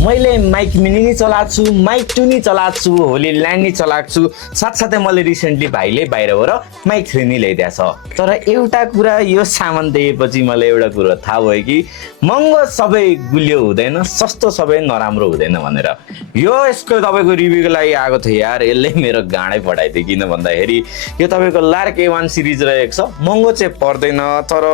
मैले mic mini नि चलाएको छु, माइक 2 नि चलाएको छु, होली ल्यान्ड नि चलाएको छु। साथसाथै मैले रिसेन्टली भाइले बाहिरबाट माइक 3 नि ल्याइदिएको छ। तर एउटा कुरा यो सामान देखेपछि मलाई एउटा कुरा थाहा भयो कि महँगो सबै गुलियो हुँदैन, सस्तो सबै नराम्रो हुँदैन भनेर। यो यसको तपाईँको रिभ्यूको लागि आएको थियो यार, यसले मेरो गाडै पठाइदियो। किन भन्दाखेरि यो तपाईँको लार्क A1 सिरिज रहेको छ, महँगो चाहिँ पर्दैन। तर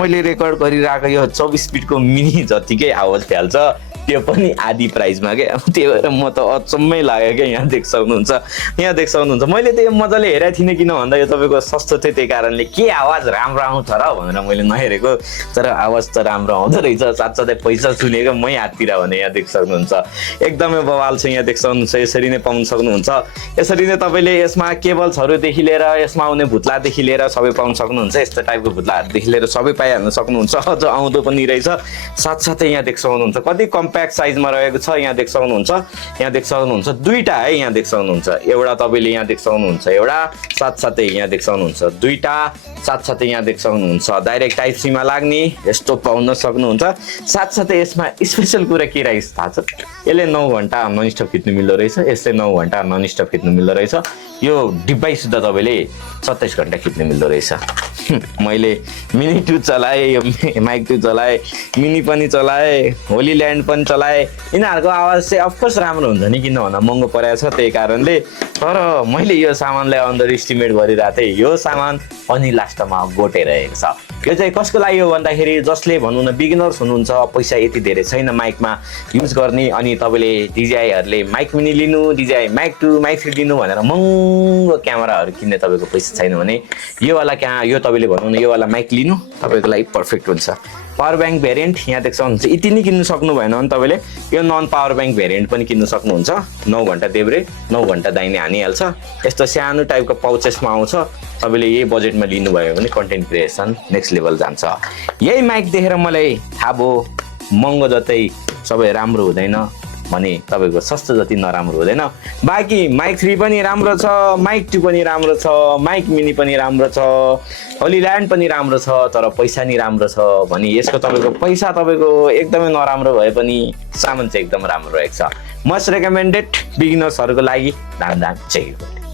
मैले रेकर्ड गरिरहेको यो 24 फिटको मिनी जतिकै आवाज फाल्छ, त्यो पनि आधी प्राइसमा के। त्यही भएर म त अचम्मै लाग्यो क्या। यहाँ देख सक्नुहुन्छ मैले त यो मजाले हेरेको थिइनँ, किन भन्दा यो तपाईँको सस्तो थियो, त्यही कारणले के आवाज राम्रो आउँछ र भनेर मैले नहेरेको। तर आवाज त राम्रो आउँदो रहेछ। साथसाथै पैसा सुनेको मै हाततिर भने यहाँ देख सक्नुहुन्छ एकदमै बवाल छ। यहाँ देख सक्नुहुन्छ यसरी नै पाउन सक्नुहुन्छ। यसरी नै तपाईँले यसमा केबल्सहरूदेखि लिएर यसमा आउने भुत्लादेखि लिएर सबै पाउन सक्नुहुन्छ। यस्तो टाइपको भुत्लाहरूदेखि लिएर सबै पाइहाल्न सक्नुहुन्छ। अझ आउँदो पनि रहेछ। साथसाथै यहाँ देख सक्नुहुन्छ कति कम्प्याक्ट साइजमा रहेको छ। यहाँ देख सक्नुहुन्छ दुईटा है। यहाँ देख सक्नुहुन्छ एउटा तपाईँले यहाँ देख सक्नुहुन्छ एउटा, साथसाथै यहाँ देख सक्नुहुन्छ दुईटा, साथसाथै यहाँ देख सक्नुहुन्छ डाइरेक्ट टाइप सी मा लाग्ने यस्तो पाउन सक्नुहुन्छ। साथसाथै यसमा स्पेशल कुरा के रहेछ थाहा छ? यसले 9 घण्टा नन स्टप खिच्नु मिल्दो रहेछ। यसले 9 घण्टा नन स्टप खिच्नु मिल्दो रहेछ। यो डिभाइस सुद्धा तपाईँले 27 घण्टा खिच्नु मिल्दो रहेछ। मैले मिनी 2 चलाएँ, यो माइक 2 चलाएँ, मिनी पनि चलाएँ, होली ल्यान्ड पनि चलाएँ। यिनीहरूको आवाज चाहिँ अफकोर्स राम्रो हुन्छ नि, किन भन्दा महँगो परेको छ त्यही कारणले। तर मैले यो सामानलाई अन्डर इस्टिमेट गरिरहेको थिएँ। यो सामान अनि लास्टमा गोटेरहेको छ। यो चाहिँ कसको लागि हो भन्दाखेरि जसले भनौँ न बिगिनर्स हुनुहुन्छ, पैसा यति धेरै छैन माइकमा युज गर्ने, अनि तपाईँले डिजिआईहरूले माइक मिनी लिनु, डिजिआई माइक 2 माइक 3 लिनु भनेर महँगो क्यामेराहरू किन्ने तपाईँको पैसा छैन भने यो तपाईँले भनौँ न योवाला माइक लिनु तपाईँको लागि पर्फेक्ट हुन्छ। पावर ब्याङ्क भेरिएन्ट यहाँ देख्छ हुन्छ यति नै किन्नु सक्नु भएन भने तपाईँले यो नन पावर ब्याङ्क भेरिएन्ट पनि किन्नु सक्नुहुन्छ। 9 घण्टा देब्रे 9 घण्टा दाहिने हानिहाल्छ। यस्तो सानो टाइपको पाउचेसमा आउँछ। तपाईँले यही बजेटमा लिनुभयो भने कन्टेन्ट क्रिएसन नेक्स्ट लेभल जान्छ। यही माइक देखेर मलाई थाहा भयो महँगो जतै सबै राम्रो हुँदैन भने तपाईँको सस्तो जति नराम्रो हुँदैन। बाँकी माइक 3 पनि राम्रो छ, माइक 2 पनि राम्रो छ, माइक मिनी पनि राम्रो छ, होली ल्यान्ड पनि राम्रो छ। तर पैसा नि राम्रो छ भने यसको तपाईँको पैसा तपाईँको एकदमै नराम्रो भए पनि सामान चाहिँ एकदम राम्रो रहेको छ। मस्ट रेकमेन्डेड बिगिनर्सहरूको लागि। दाम चेक